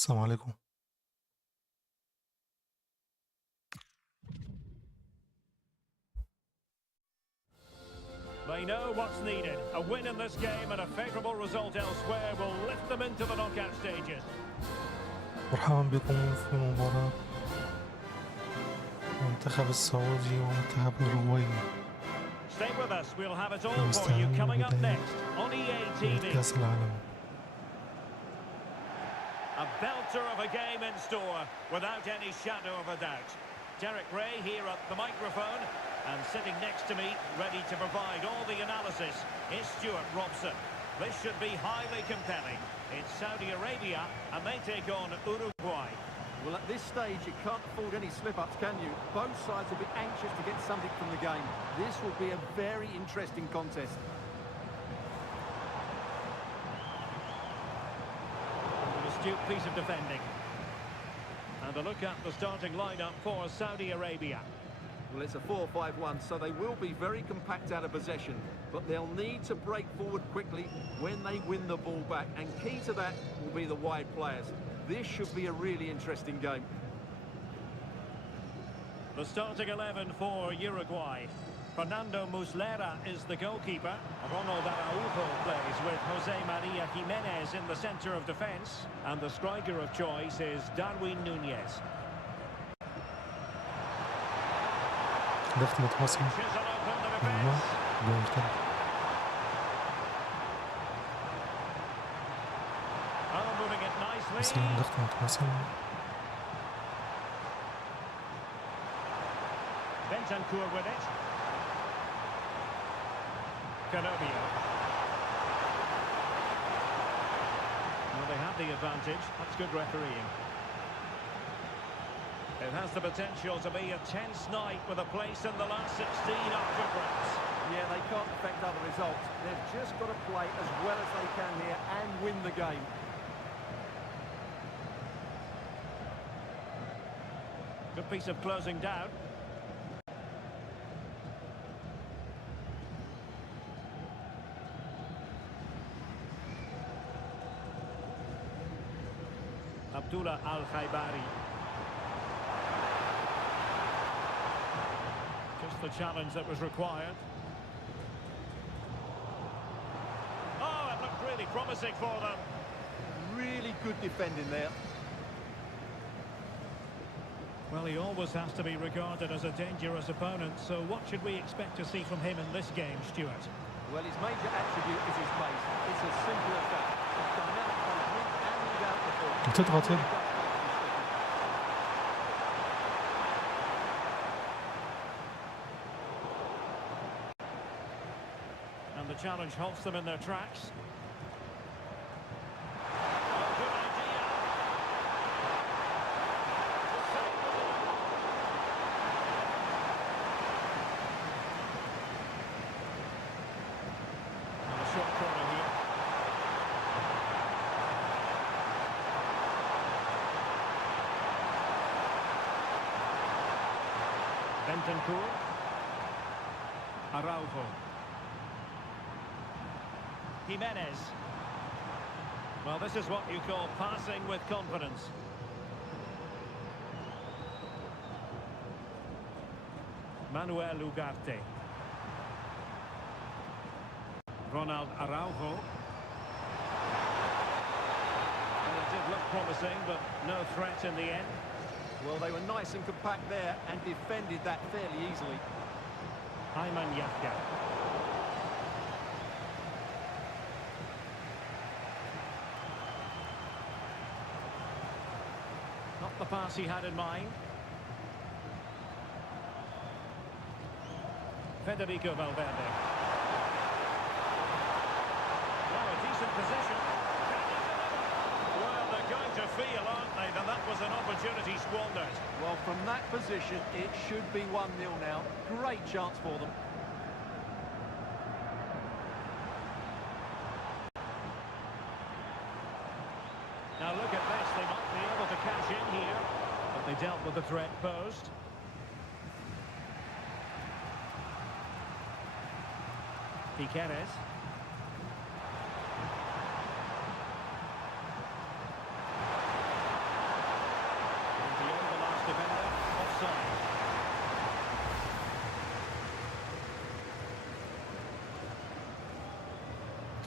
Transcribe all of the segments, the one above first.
السلام عليكم. They know what's needed. A win in this game and a favourable result elsewhere will lift them into the knockout stages. مرحبا بكم في مباراة المنتخب السعودي ومنتخب أوروغواي Stay with us. We'll have it all for you المستعد coming up لبداية next on EA بطولة TV. كأس العالم. A belter of a game in store, without any shadow of a doubt. Derek Ray here at the microphone, and sitting next to me, ready to provide all the analysis, is Stuart Robson. This should be highly compelling. It's Saudi Arabia, and they take on Uruguay. Well, at this stage, you can't afford any slip-ups, can you? Both sides will be anxious to get something from the game. This will be a very interesting contest. An astute piece of defending. And a look at the starting lineup for Saudi Arabia. Well, it's a 4-5-1, so they will be very compact out of possession, but they'll need to break forward quickly when they win the ball back, and key to that will be the wide players. This should be a really interesting game. The starting 11 for Uruguay. Fernando Muslera is the goalkeeper. Ronald Araujo plays with Jose Maria Jimenez in the centre of defence. And the striker of choice is Darwin Núñez. ضغط متواصل Chisel open the أيوة defence. جول كده. Oh, moving it nicely. مثلا ضغط متواصل. Bentancur with it. Canobio. Well, they have the advantage. That's good refereeing. It has the potential to be a tense night with a place in the last 16 up for grabs. Yeah, they can't affect other results. They've just got to play as well as they can here and win the game. Good piece of closing down. Abdullah Al-Khaibari. Just the challenge that was required. Oh, it looked really promising for them. Really good defending there. Well, he always has to be regarded as a dangerous opponent, so what should we expect to see from him in this game, Stuart? Well, his major attribute is his pace. It's as simple as that. He can never play with and without the ball. بتضغط هنا. And the challenge halts them in their tracks. Oh, good idea. And a short corner here. Bentancur. Araujo. Jimenez. Well, this is what you call passing with confidence. Manuel Ugarte. Ronald Araujo. Well, it did look promising, but no threat in the end. Well, they were nice and compact there and defended that fairly easily. Ayman Yahya. Not the pass he had in mind. Federico Valverde. Well, a decent position. Well, they're going to feel, aren't they, that that was an opportunity squandered. Well, from that position, it should be 1-0 now. Great chance for them. Now look at this, they might be able to cash in here, but they dealt with the threat posed. Piqueres.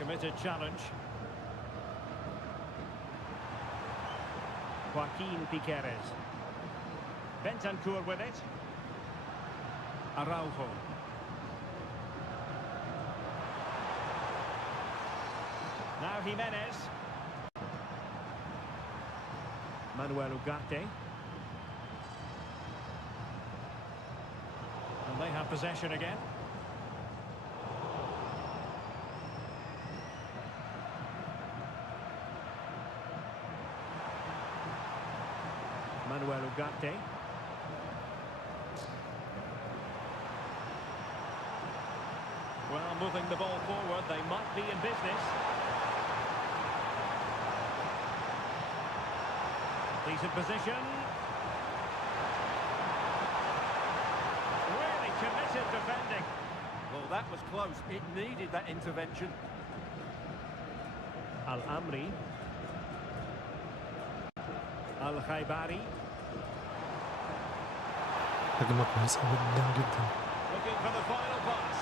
Committed challenge. Joaquin Piqueres. Bentancur with it. Araujo. Now Jimenez. Manuel Ugarte. And they have possession again. Manuel Ugarte. Well, moving the ball forward, they might be in business. Decent position. Really committed defending. Well, that was close. It needed that intervention. Al-Amri. Al-Khaibari. هجمة كويسة جدا جدا. Looking for the final pass.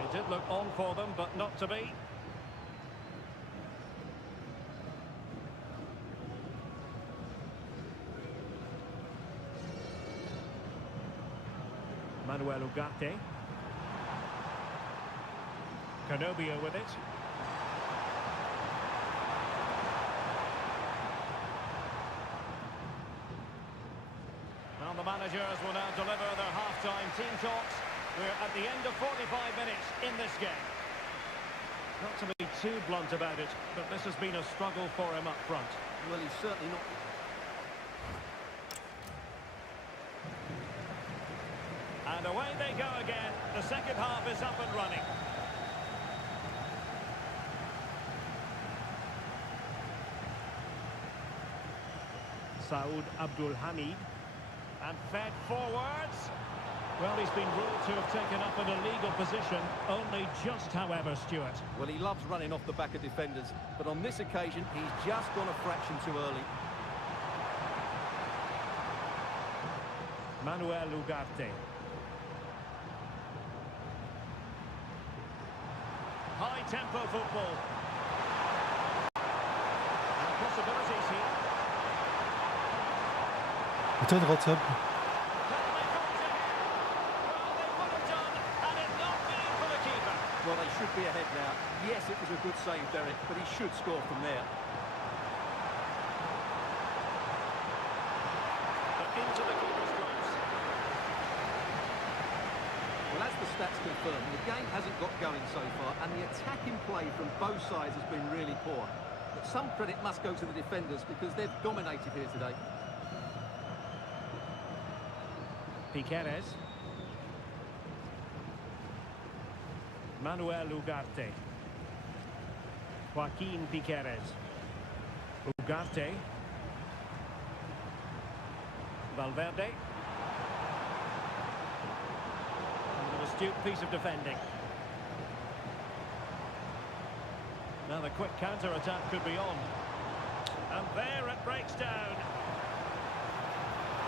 It did look on for them, but not to be. Manuel Ugarte. Canobio with it. Well, the managers will now deliver their half-time team talks. We're at the end of 45 minutes in this game. Not to be too blunt about it, but this has been a struggle for him up front. Well, he's certainly not. And away they go again. The second half is up and running. Saud Abdul Hamid. And fed forwards. Well, he's been ruled to have taken up an illegal position. Only just, however, Stuart. Well, he loves running off the back of defenders, but on this occasion, he's just gone a fraction too early. Manuel Ugarte. High-tempo football. And possibilities here. بتضغط يا ابني. Well, they should be ahead now. Yes, it was a good save, Derek, but he should score from there. But into the keeper's gloves. Well, as the stats confirm, the game hasn't got going so far, and the attacking play from both sides has been really poor. But some credit must go to the defenders because they've dominated here today. Piqueres. Manuel Ugarte. Joaquin Piqueres. Ugarte. Valverde. And an astute piece of defending. Now the quick counter-attack could be on. And there it breaks down.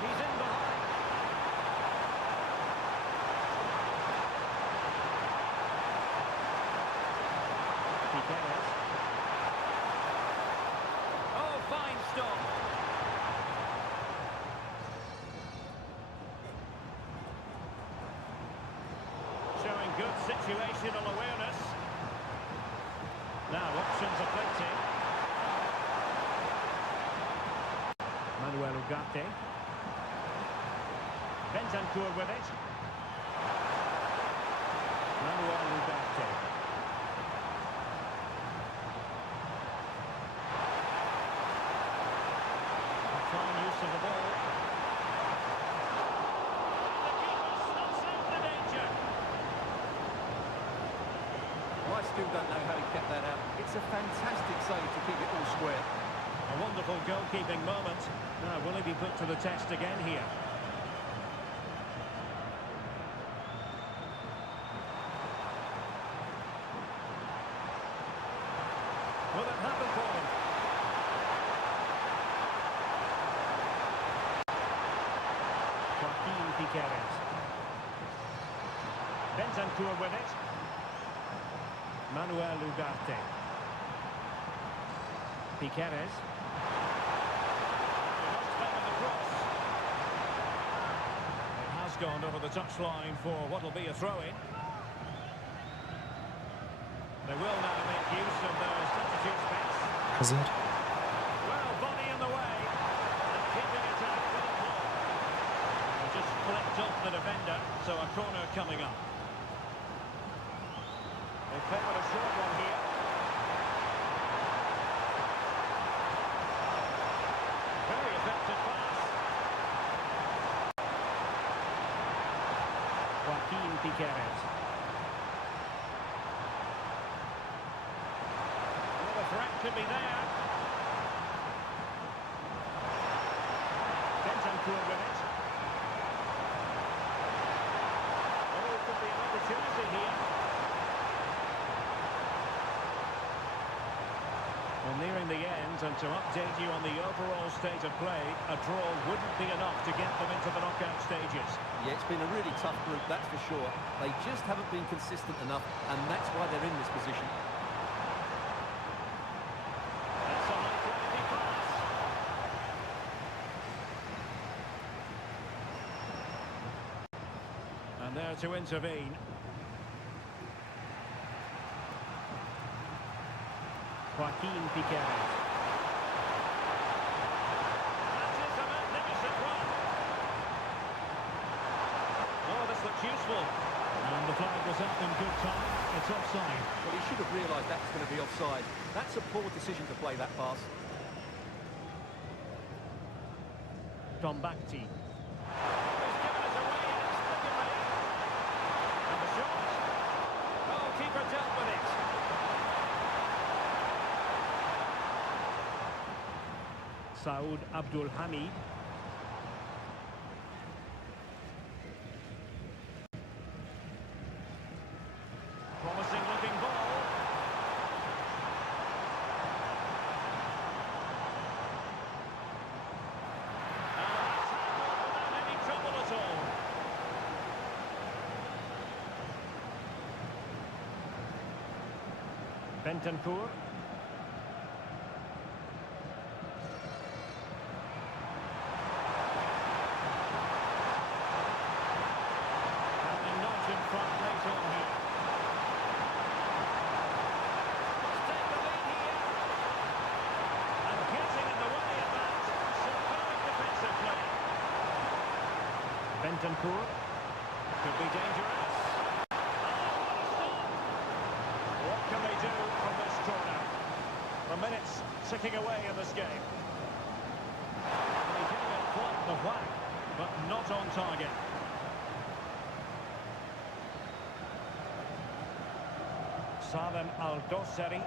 He's in behind. Piqueres. Oh, fine stop. Showing good situational awareness. Now options are plenty. Manuel Ugarte. Bentancur with it. Manuel Ugarte. Fine use of the ball. The keeper snuffs out the danger. Well, I still don't know how he kept that out. It's a fantastic save to keep it all square. A wonderful goalkeeping moment. Now, will he be put to the test again here? Will it happen for him? Joaquin Piqueres. Bentancur with it. Manuel Ugarte. Piqueres. It has gone over the touchline for what will be a throw-in. They will now make use of their substitute space. حذر. Well, body in the way. And keeping it out for the ball. They just flicked off the defender, so a corner coming up. They favoured a short one here. Very effective pass. Joaquin Piqueres. Well, the threat could be there. Bentancur with it. Oh, could be an opportunity here. Well, nearing the end, and to update you on the overall state of play, a draw wouldn't be enough to get them into the knockout stages. Yeah, it's been a really tough group, that's for sure. They just haven't been consistent enough, and that's why they're in this position. That's a high-quality pass. And there to intervene. Joaquin Piqueres. That is a magnificent run. Oh, this looks useful. And the flag was up in good time. It's offside. Well, he should have realised that was going to be offside. That's a poor decision to play that pass. Tombakti. He's given it away inexplicably. And the shot. Oh, keeper dealt with it. Saud Abdul Hamid. Promising looking ball. And that's handled without any trouble at all. Bentancur. Bentancur could be dangerous. Oh, what can they do from this corner? The minutes ticking away in this game. He gave it quite the whack, but not on target. Salem Al-Dosseri,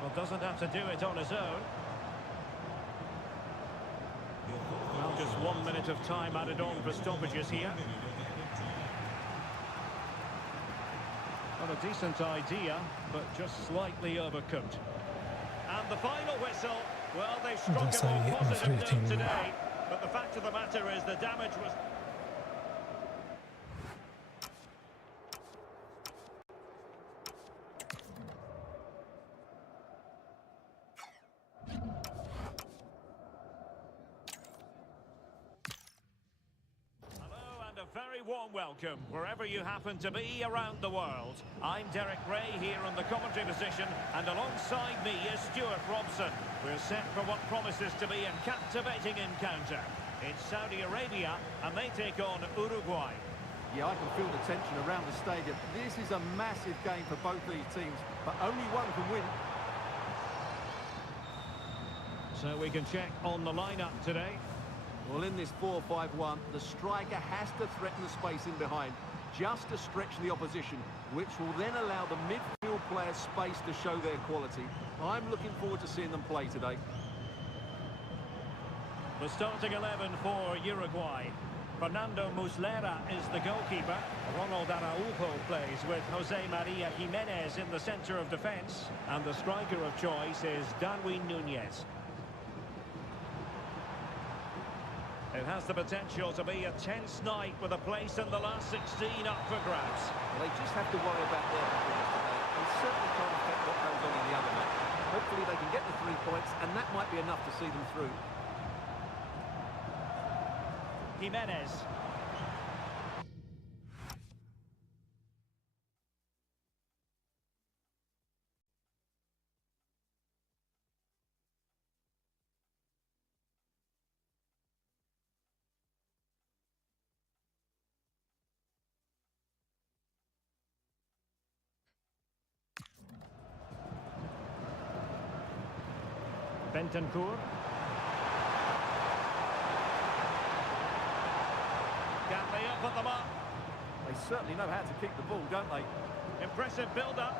well, doesn't have to do it on his own. Well, just 1 minute of time added on for stoppages here. Not a decent idea, but just slightly overcooked. And the final whistle, well, they've struck a more positive note today, but the fact of the matter is the damage was... A very warm welcome wherever you happen to be around the world. I'm Derek Ray here in the commentary position, and alongside me is Stuart Robson. We're set for what promises to be a captivating encounter. It's Saudi Arabia, and they take on Uruguay. Yeah, I can feel the tension around the stadium. This is a massive game for both these teams, but only one can win. So we can check on the lineup today. Well, in this 4-5-1, the striker has to threaten the space in behind, just to stretch the opposition, which will then allow the midfield players space to show their quality. I'm looking forward to seeing them play today. The starting 11 for Uruguay. Fernando Muslera is the goalkeeper. Ronald Araujo plays with Jose Maria Jimenez in the centre of defence. And the striker of choice is Darwin Núñez. It has the potential to be a tense night with a place in the last 16 up for grabs. They just have to worry about their performance today. They certainly can't affect what goes on in the other match. Hopefully they can get the 3 points, and that might be enough to see them through. Jimenez. Bentancur. Gately up at the mark. They certainly know how to keep the ball, don't they? Impressive build-up.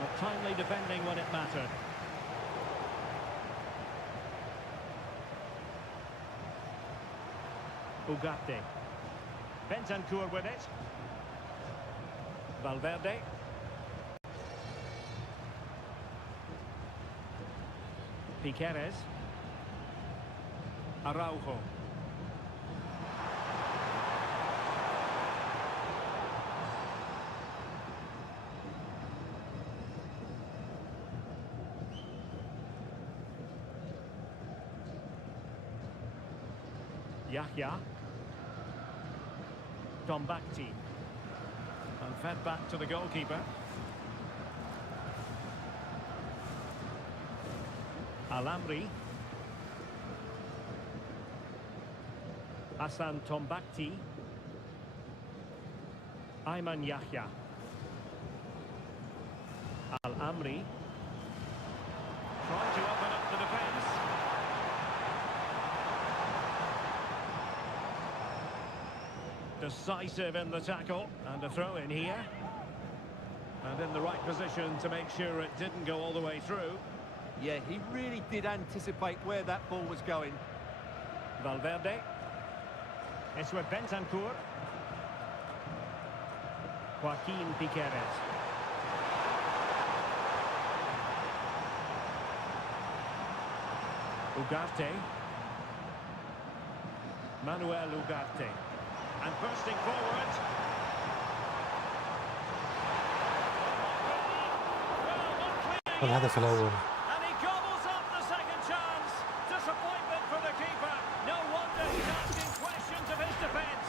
But timely defending when it mattered. Ugarte. Bentancur with it. Valverde. Piqueres. Araujo. Yahya. Tombakti. And fed back to the goalkeeper. Alamri. Hassan Tombakti. Ayman Yahya. Al-Amri. Trying to open up the defence. Decisive in the tackle. And a throw in here. And in the right position to make sure it didn't go all the way through. Yeah, he really did anticipate where that ball was going. Valverde. It's with Bentancur. Joaquin Piqueres. Ugarte. Manuel Ugarte. And bursting forward. الهدف الأول. And he gobbles up the second chance. Disappointment for the keeper. No wonder he's asking questions of his defence.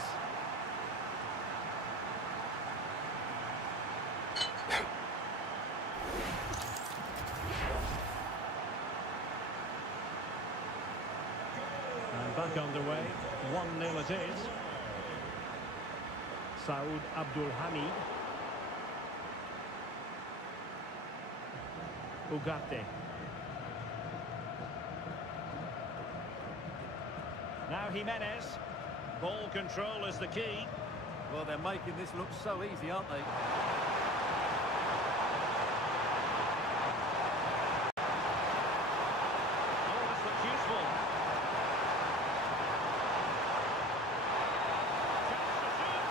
And back underway. 1-0 it is. Saud Abdul Hamid. Ugarte. Now Jimenez. Ball control is the key. Well, they're making this look so easy, aren't they? Oh, this looks useful.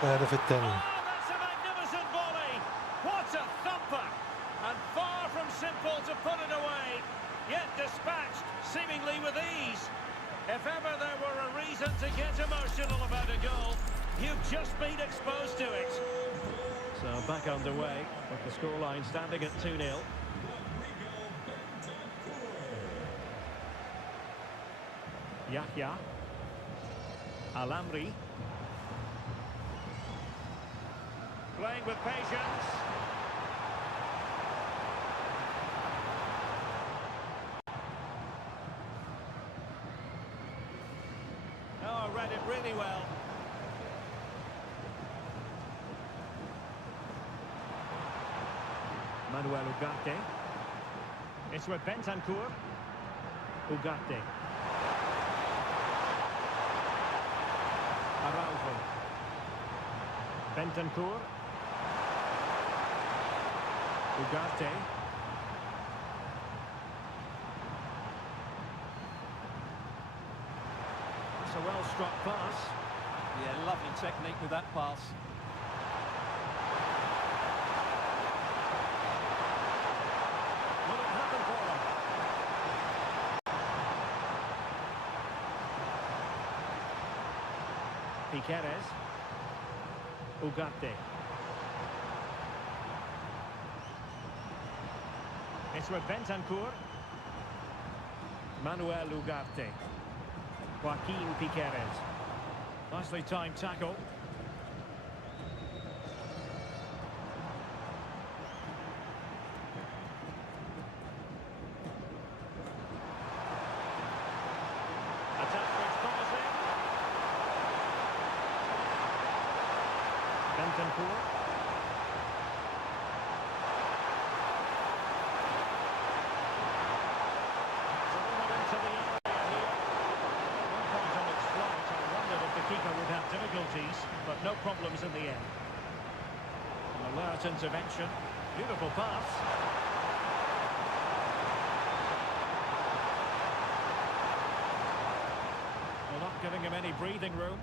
الهدف الثاني. Oh, that's a magnificent volley. What a thumper. And far from simple to put it away. Yet dispatched, seemingly with ease. If ever there were a reason to get emotional about a goal, you've just been exposed to it. So back underway, with the scoreline standing at 2-0. Yahya. Alamri. Playing with patience. Oh, read it really well. Manuel Ugarte. It's with Bentancur. Ugarte. Araujo. Bentancur. Ugarte. It's a well-struck pass. Yeah, lovely technique with that pass. Will it happen for him? Piqueres. Ugarte. It's with Bentancur. Manuel Ugarte. Joaquin Piqueres. Nicely timed tackle. Attack looks promising. Bentancur. Difficulties, but no problems in the end. An alert intervention. Beautiful pass. Well, not giving him any breathing room.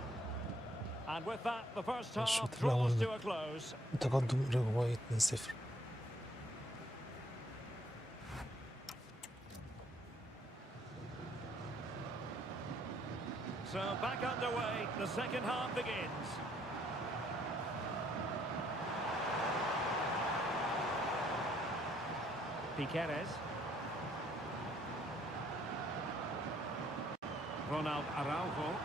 And with that, the first half الشوط draws الأول to a close. تقدم أوروغواي 2-0. So back underway, the second half begins. Piqueres. Ronald Araujo.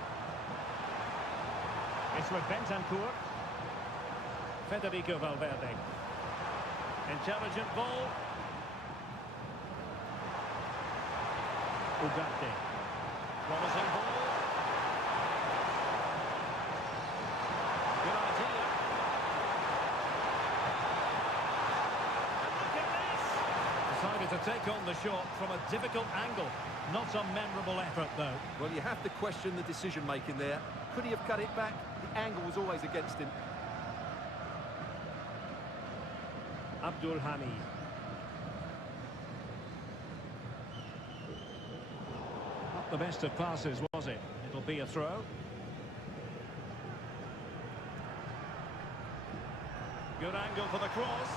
It's with Bentancur. Federico Valverde. Intelligent ball. Ugarte. Promising ball. Good idea. And look at this! Decided to take on the shot from a difficult angle. Not a memorable effort, though. Well, you have to question the decision-making there. Could he have cut it back? The angle was always against him. Abdul Hamid. Not the best of passes, was it? It'll be a throw. Good angle for the cross.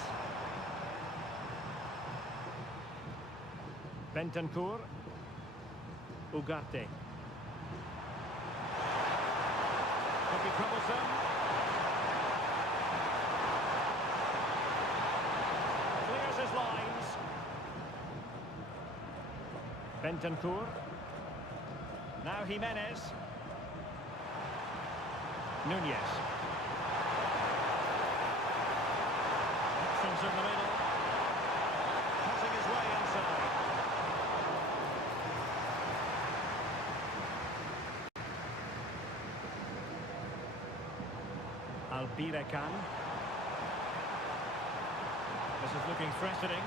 Bentancur. Ugarte. Could be troublesome. Clears his lines. Bentancur. Now Jimenez. Nunez. Options in the middle. Cutting his way inside. Albirekan. This is looking threatening.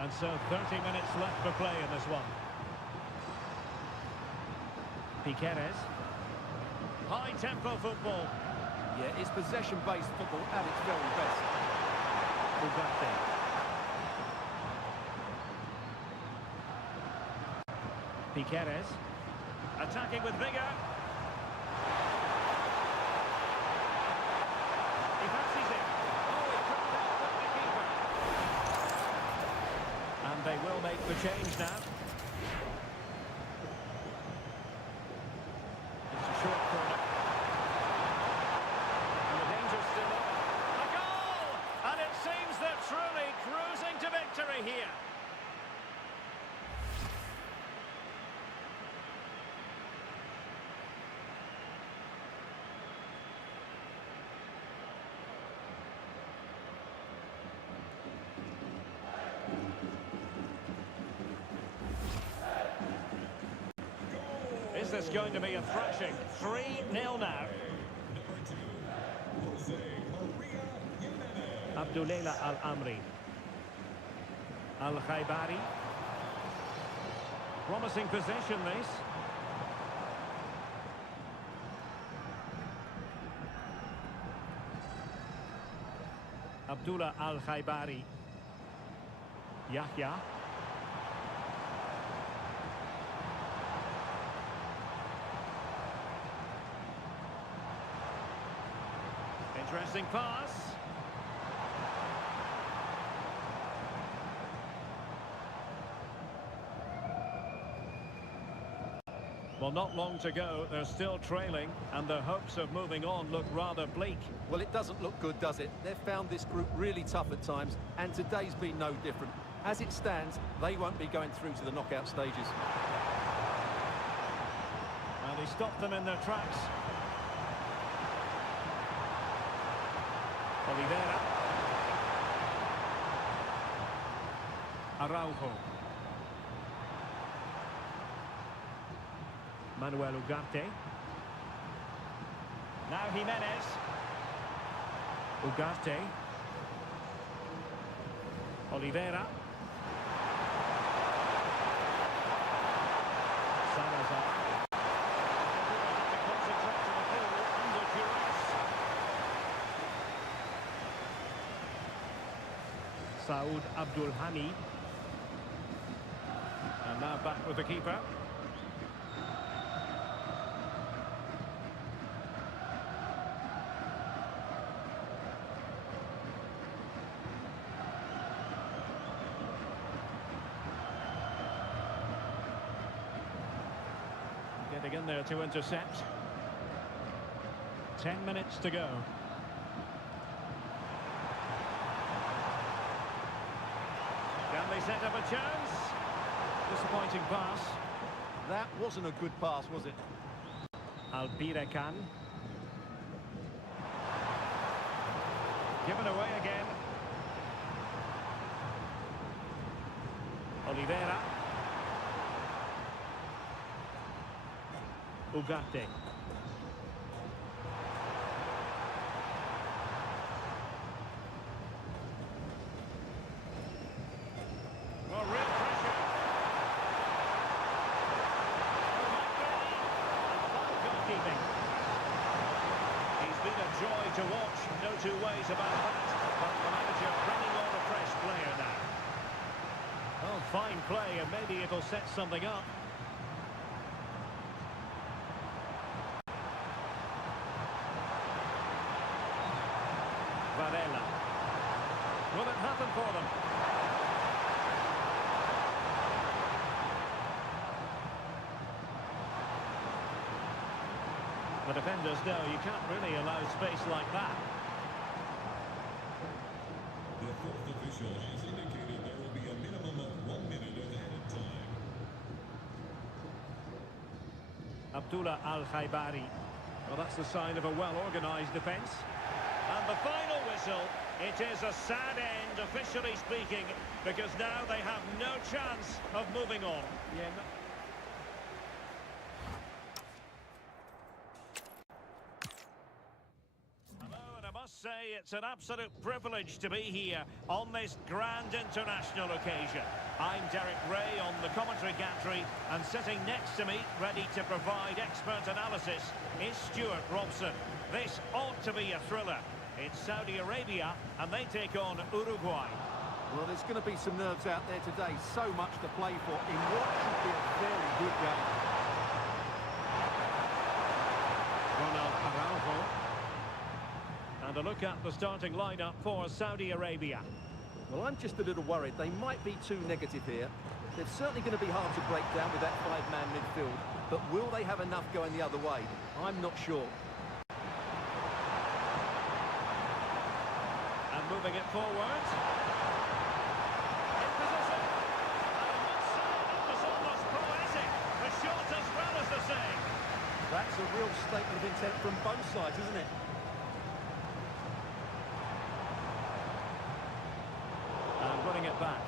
And so 30 minutes left for play in this one. Piqueres. High-tempo football. Yeah, it's possession-based football at its very best. Ugarte. Piqueres. Attacking with vigour. He fancies it. Oh, he couldn't outwit the keeper. And they will make the change now. It's a short corner. And the danger's still on. A goal! And it seems they're truly cruising to victory here. Is this going to be a thrashing? 3-0 now. Abdullah Al-Amri. Al-Khaibari. Promising possession, this. Abdullah Al-Khaibari. Yahya. Promising pass. Well, not long to go. They're still trailing, and their hopes of moving on look rather bleak. Well, it doesn't look good, does it? They've found this group really tough at times, and today's been no different. As it stands, they won't be going through to the knockout stages. And he stopped them in their tracks. Oliveira. Araujo. Manuel Ugarte. Now Jimenez. Ugarte. Oliveira. Salazar. Concentrate to the ball under duress. Saud Abdul Hamid. And now back with the keeper. Getting in there to intercept. 10 minutes to go. Can they set up a chance? Disappointing pass. That wasn't a good pass, was it? Albirekan. Given away again. Oliveira. Ugarte. Well, real pressure. Goalkeeping. He's been a joy to watch, no two ways about that. But the manager bringing on a fresh player now. Oh, fine play, and maybe it'll set something up. Varela. Will it happen for them? The defenders know you can't really allow space like that. The fourth official has indicated there will be a minimum of 1 minute of added time. Abdullah Al-Khaibari. Well, that's the sign of a well-organised defence. And the final whistle, it is a sad end, officially speaking, because now they have no chance of moving on. Yeah. Hello, and I must say it's an absolute privilege to be here on this grand international occasion. I'm Derek Ray on the commentary gantry, and sitting next to me, ready to provide expert analysis, is Stuart Robson. This ought to be a thriller. It's Saudi Arabia, and they take on Uruguay. Well, there's going to be some nerves out there today. So much to play for in what should be a very good game. Ronald Araujo. And a look at the starting lineup for Saudi Arabia. Well, I'm just a little worried. They might be too negative here. They're certainly going to be hard to break down with that five-man midfield. But will they have enough going the other way? I'm not sure. Moving it forward. In position. And I must say, that was almost poetic. The shot as well as the save. That's a real statement of intent from both sides, isn't it? And winning it back.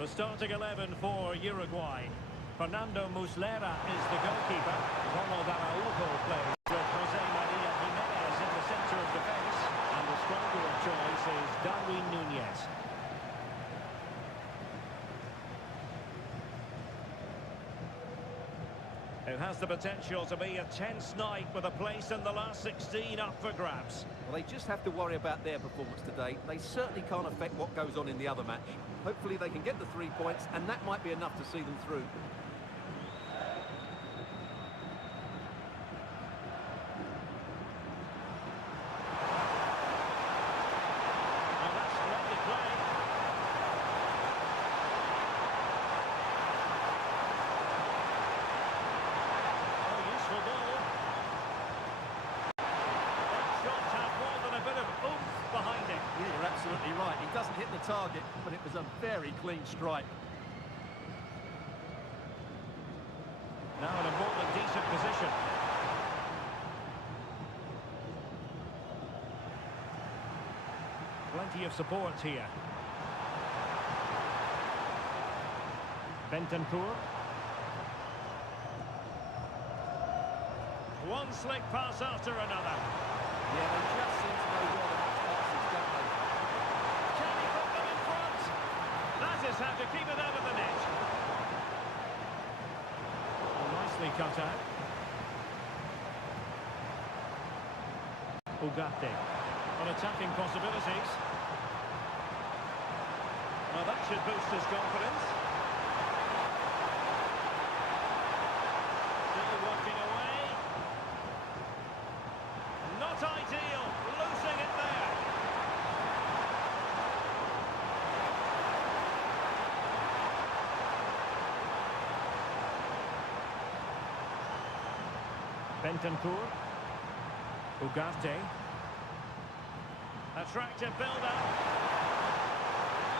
The starting 11 for Uruguay. Fernando Muslera is the goalkeeper. Ronald Araujo plays with Jose Maria Jimenez in the centre of defence. And the striker of choice is Darwin Núñez. It has the potential to be a tense night with a place in the last 16 up for grabs. Well, they just have to worry about their performance today. They certainly can't affect what goes on in the other match. Hopefully they can get the 3 points, and that might be enough to see them through. hit the target, but it was a very clean strike. Now in a more than decent position. Plenty of support here. Bentancur. One slick pass after another. Yeah, they just seem to know where the next pass is, don't they? Can he put them in front? That is how to keep it out of the net. Nicely cut out. Ugarte. On attacking possibilities. Well, that should boost his confidence. Still working away. Not ideal. Losing it there. Bentancur. Ugarte. Attractive build-up.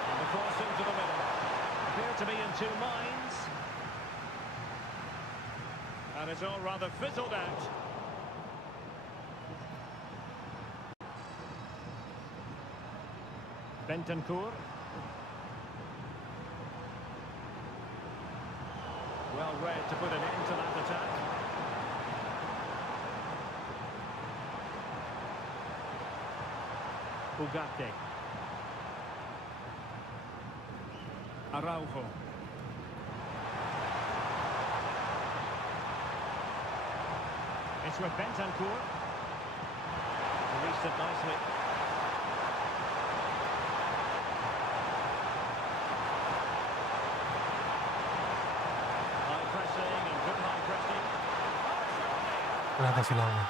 And the cross into the middle. Appear to be in two minds. And it's all rather fizzled out. Bentancur. Well read to put an end to that attack. Ugarte. Araujo. It's with Bentancur. Released it nicely. High pressing and good high pressing. الهدف الأول.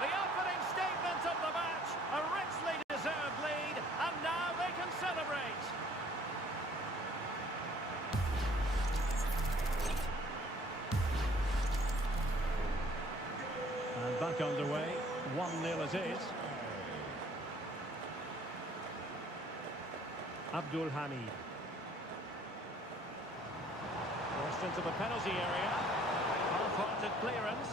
The opening statement of the match. A richly deserved lead, and now they can celebrate. And back underway, 1-0 it is. Abdul Hamid. Forced into the penalty area. Half-hearted clearance.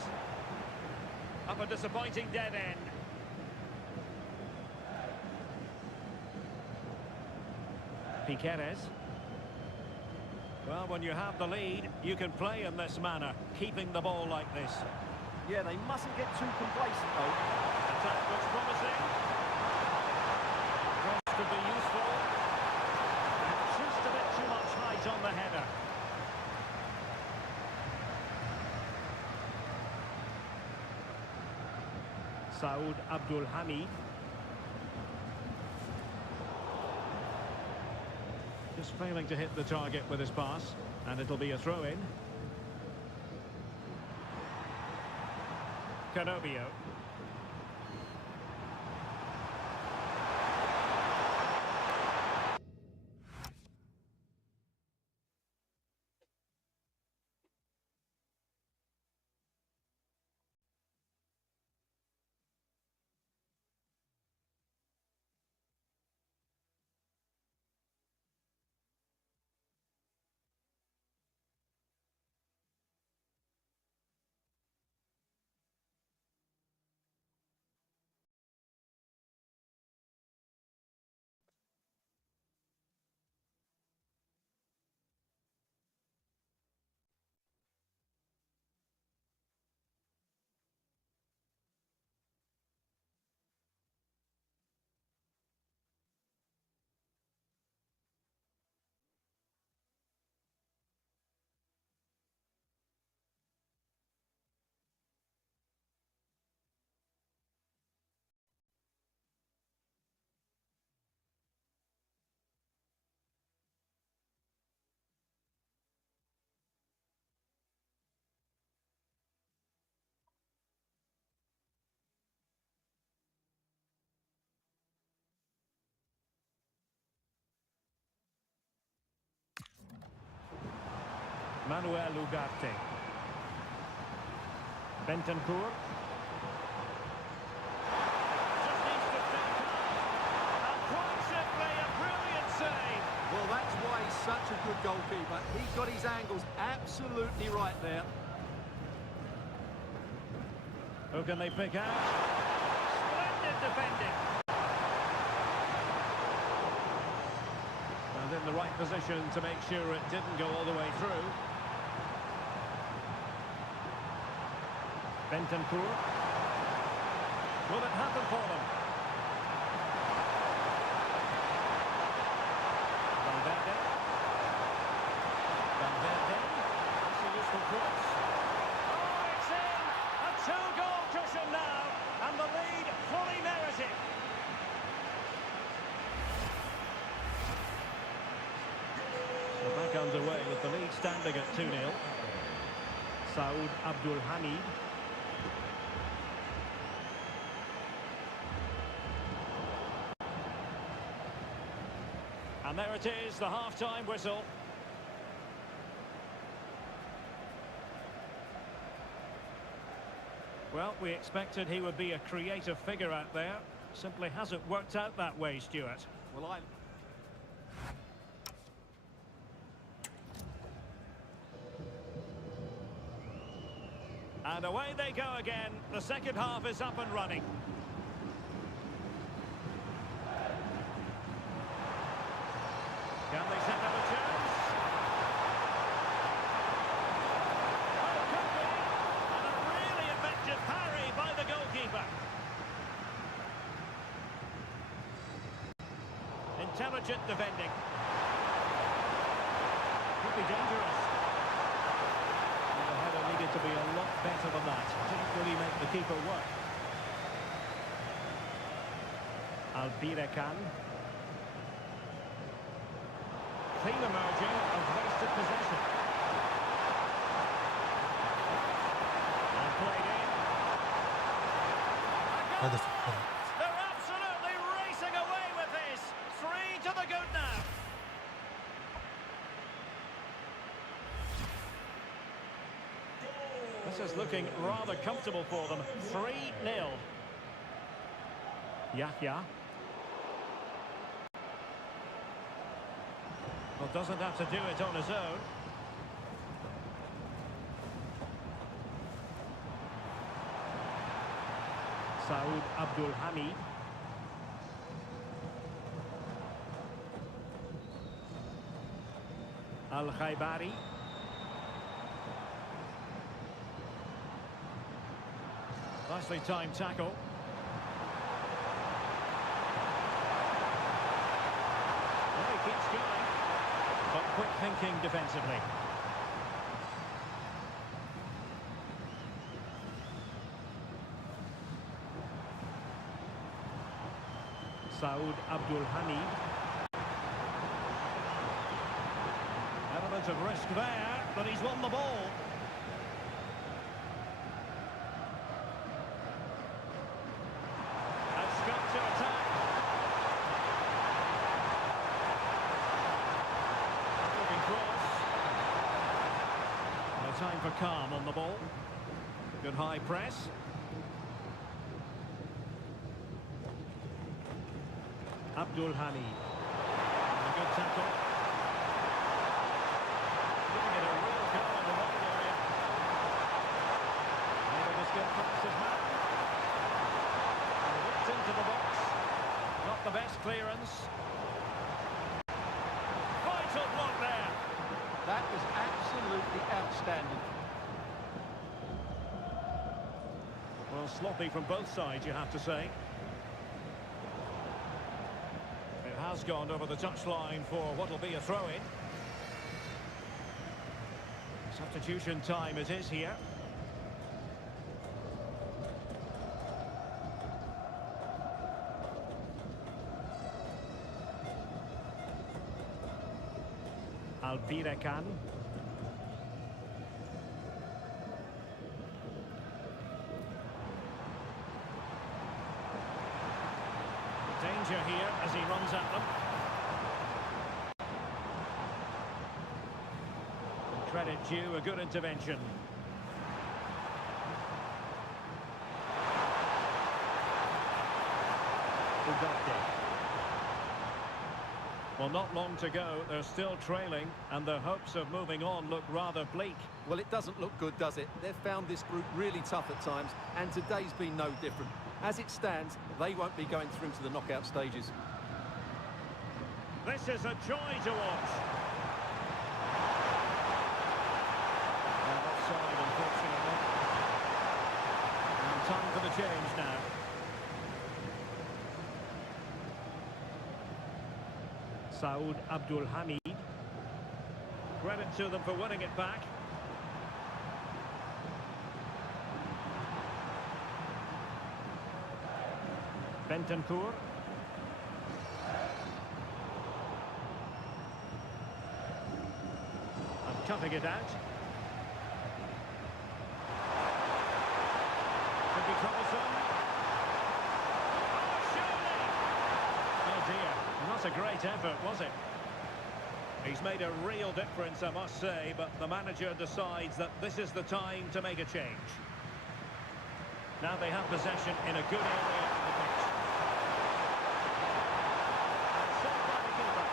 Up a disappointing dead end. Piqueres. Well, when you have the lead, you can play in this manner, keeping the ball like this. Yeah, they mustn't get too complacent, though. Attack looks promising. Cross could be useful. And just a bit too much height on the header. Saud Abdul Hamid. Just failing to hit the target with his pass, and it'll be a throw-in. Canobio. Manuel Ugarte. Bentancur. Just needs to stay calm. And quite simply a brilliant such a good goalkeeper. He got his angles absolutely right there. Who can they pick out? Splendid defending. And in the right position to make sure it didn't go all the way through. Bentancur. Will it happen for them? Valverde. Valverde. That's a useful cross. Oh, it's in! A two-goal cushion now, and the lead fully merited. So back underway with the lead standing at 2-0. Saud Abdul Hamid. And there it is, the half-time whistle. Well, we expected he would be a creative figure out there. Simply hasn't worked out that way, Stuart. Well, And away they go again. The second half is up and running. Can they set up a chance? Oh, it could be. And a really effective parry by the goalkeeper. Intelligent defending. Could be dangerous. And the header needed to be a lot better than that. Didn't really make the keeper work. Albirekan. Theme emerging of wasted possession. And played in. هدف الفرق. They're absolutely racing away with this. 3 to the good now. This is looking rather comfortable for them. 3-0. Yahya. Well, doesn't have to do it on his own. Saud Abdul Hamid. Al-Khaibari. Nicely timed tackle. Well, he keeps going. But quick thinking defensively. Saud Abdul Hamid. Element of risk there, but he's won the ball. Has got to attack. Looking cross. No time for calm on the ball. Good high press. Abdul Hamid. A good tackle. Giving it a real go in the wide area. Able to skip past his man. And whipped into the box. Not the best clearance. Vital block there. that was absolutely outstanding. Well, sloppy from both sides, you have to say. It has gone over the touchline for what will be a throw-in. Substitution time it is here. Albirekan. Danger here as he runs at them. And credit due, a good intervention. Ugarte. Well, not long to go. They're still trailing, and their hopes of moving on look rather bleak. Well, it doesn't look good, does it? They've found this group really tough at times, and today's been no different. As it stands, they won't be going through to the knockout stages. This is a joy to watch. And offside, unfortunately. And time for the change now. Saud Abdul Hamid. Credit to them for winning it back. Bentancur. And cutting it out. Could be troublesome. Oh, surely! Oh dear, not a great effort, was it? He's made a real difference, I must say, but the manager decides that this is the time to make a change. Now they have possession in a good area of the pitch. And saved by the keeper.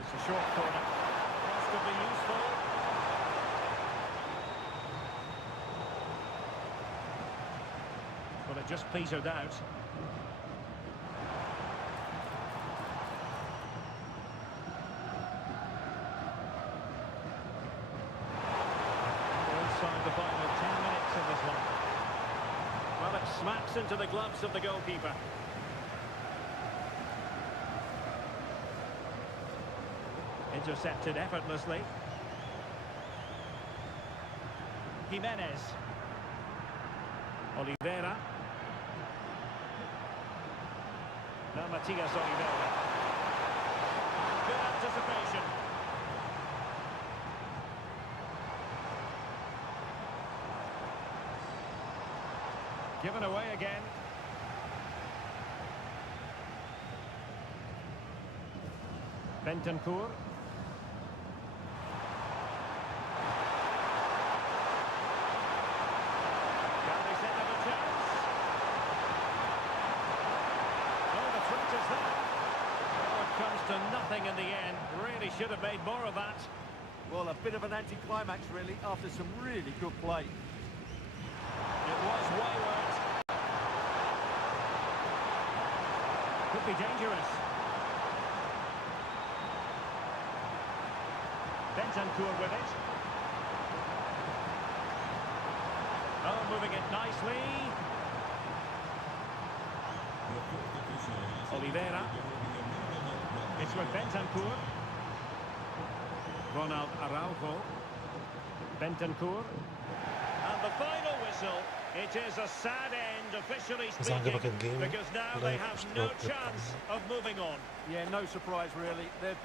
It's a short corner. This could be useful. But it just petered out. We're inside the final 10 minutes of this one. Well, it smacks into the gloves of the goalkeeper. Intercepted effortlessly. Jimenez. Oliveira. Now Matias Oliveira. Good anticipation. Given away again. Bentancur. Comes to nothing in the end. Really should have made more of that. Well, a bit of an anticlimax, really, after some really good play. It was wayward. Could be dangerous. Bentancur with it. Oh, moving it nicely. Oliveira. It's with Bentancur. Ronald Araujo. Bentancur. And the final whistle. It is a sad end, officially إذا عجبك speaking, الجيم because now they لايك have no واشتراك chance of moving on. Yeah, no surprise, really. They've